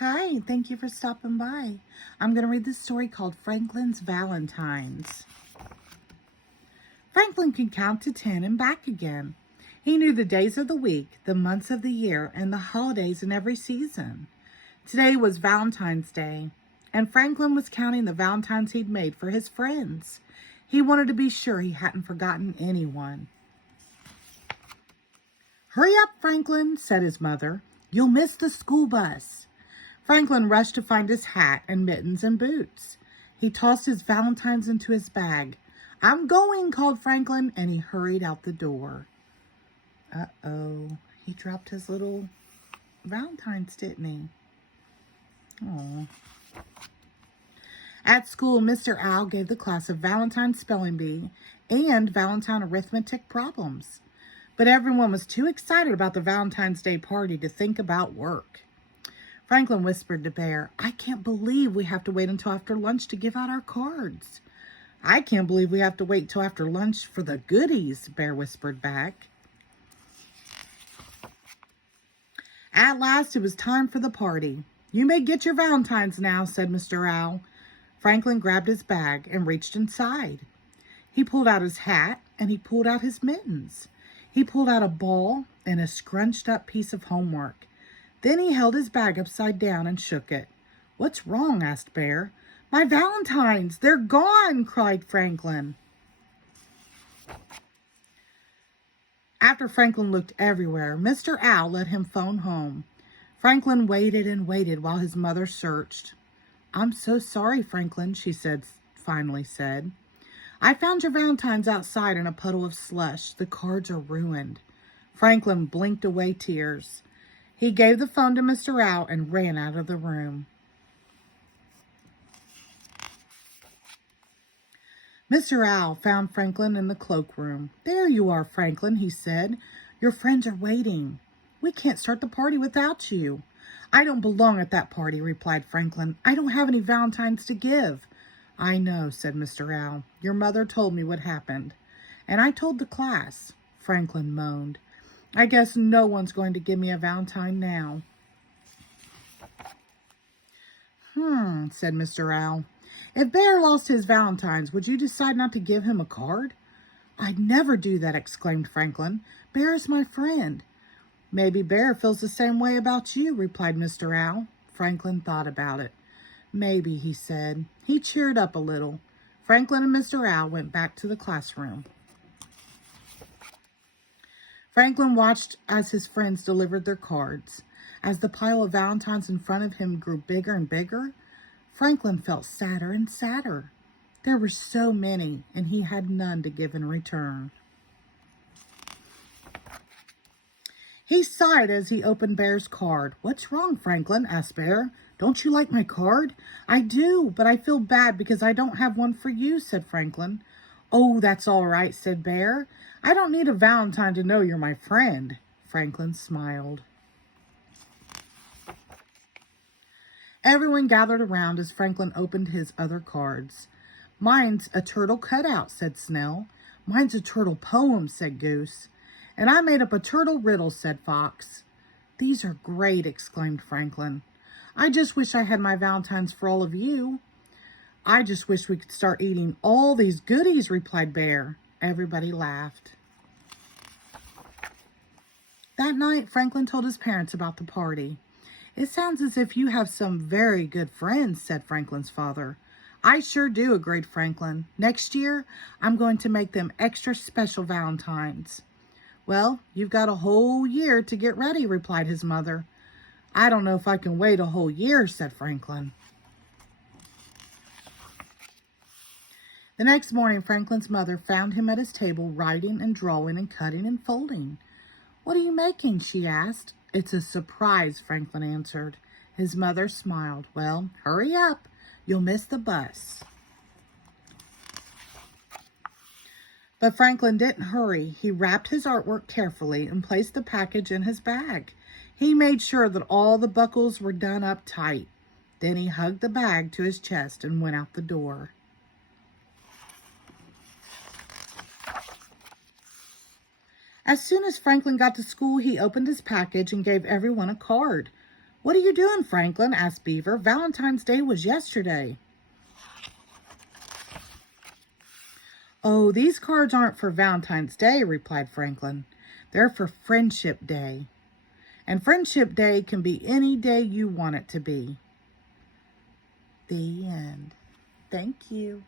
Hi, thank you for stopping by. I'm going to read this story called Franklin's Valentines. Franklin could count to 10 and back again. He knew the days of the week, the months of the year, and the holidays in every season. Today was Valentine's Day, and Franklin was counting the Valentines he'd made for his friends. He wanted to be sure he hadn't forgotten anyone. "Hurry up, Franklin," said his mother. "You'll miss the school bus." Franklin rushed to find his hat and mittens and boots. He tossed his valentines into his bag. "I'm going," called Franklin, and he hurried out the door. Uh-oh, he dropped his little valentines, didn't he? Oh. At school, Mr. Owl gave the class a Valentine spelling bee and Valentine arithmetic problems. But everyone was too excited about the Valentine's Day party to think about work. Franklin whispered to Bear, "I can't believe we have to wait until after lunch to give out our cards." "I can't believe we have to wait till after lunch for the goodies," Bear whispered back. At last, it was time for the party. "You may get your Valentines now," said Mr. Owl. Franklin grabbed his bag and reached inside. He pulled out his hat and he pulled out his mittens. He pulled out a ball and a scrunched up piece of homework. Then he held his bag upside down and shook it. "What's wrong?" asked Bear. "My Valentines! They're gone!" cried Franklin. After Franklin looked everywhere, Mr. Owl let him phone home. Franklin waited and waited while his mother searched. "I'm so sorry, Franklin," she finally said. "I found your Valentines outside in a puddle of slush. The cards are ruined." Franklin blinked away tears. He gave the phone to Mr. Owl and ran out of the room. Mr. Owl found Franklin in the cloakroom. "There you are, Franklin," he said. "Your friends are waiting. We can't start the party without you." "I don't belong at that party," replied Franklin. "I don't have any Valentines to give." "I know," said Mr. Owl. "Your mother told me what happened. And I told the class." Franklin moaned. "I guess no one's going to give me a Valentine now." Said Mr. Owl. "If Bear lost his Valentines, would you decide not to give him a card?" "I'd never do that," exclaimed Franklin. "Bear is my friend." "Maybe Bear feels the same way about you," replied Mr. Owl. Franklin thought about it. "Maybe," he said. He cheered up a little. Franklin and Mr. Owl went back to the classroom. Franklin watched as his friends delivered their cards. As the pile of Valentines in front of him grew bigger and bigger, Franklin felt sadder and sadder. There were so many, and he had none to give in return. He sighed as he opened Bear's card. "What's wrong, Franklin?" asked Bear. "Don't you like my card?" "I do, but I feel bad because I don't have one for you," said Franklin. "Oh, that's all right," said Bear. "I don't need a Valentine to know you're my friend." Franklin smiled. Everyone gathered around as Franklin opened his other cards. "Mine's a turtle cutout," said Snell. "Mine's a turtle poem," said Goose. "And I made up a turtle riddle," said Fox. "These are great," exclaimed Franklin. "I just wish I had my Valentines for all of you." "I just wish we could start eating all these goodies," replied Bear. Everybody laughed. That night, Franklin told his parents about the party. "It sounds as if you have some very good friends," said Franklin's father. "I sure do," agreed Franklin. "Next year, I'm going to make them extra special Valentines." "Well, you've got a whole year to get ready," replied his mother. "I don't know if I can wait a whole year," said Franklin. The next morning, Franklin's mother found him at his table writing and drawing and cutting and folding. "What are you making?" she asked. "It's a surprise," Franklin answered. His mother smiled. "Well, hurry up. You'll miss the bus." But Franklin didn't hurry. He wrapped his artwork carefully and placed the package in his bag. He made sure that all the buckles were done up tight. Then he hugged the bag to his chest and went out the door. As soon as Franklin got to school, he opened his package and gave everyone a card. What are you doing, Franklin? Asked Beaver. Valentine's Day was yesterday. Oh, these cards aren't for Valentine's Day, replied Franklin. They're for Friendship Day. And Friendship Day can be any day you want it to be. The end. Thank you.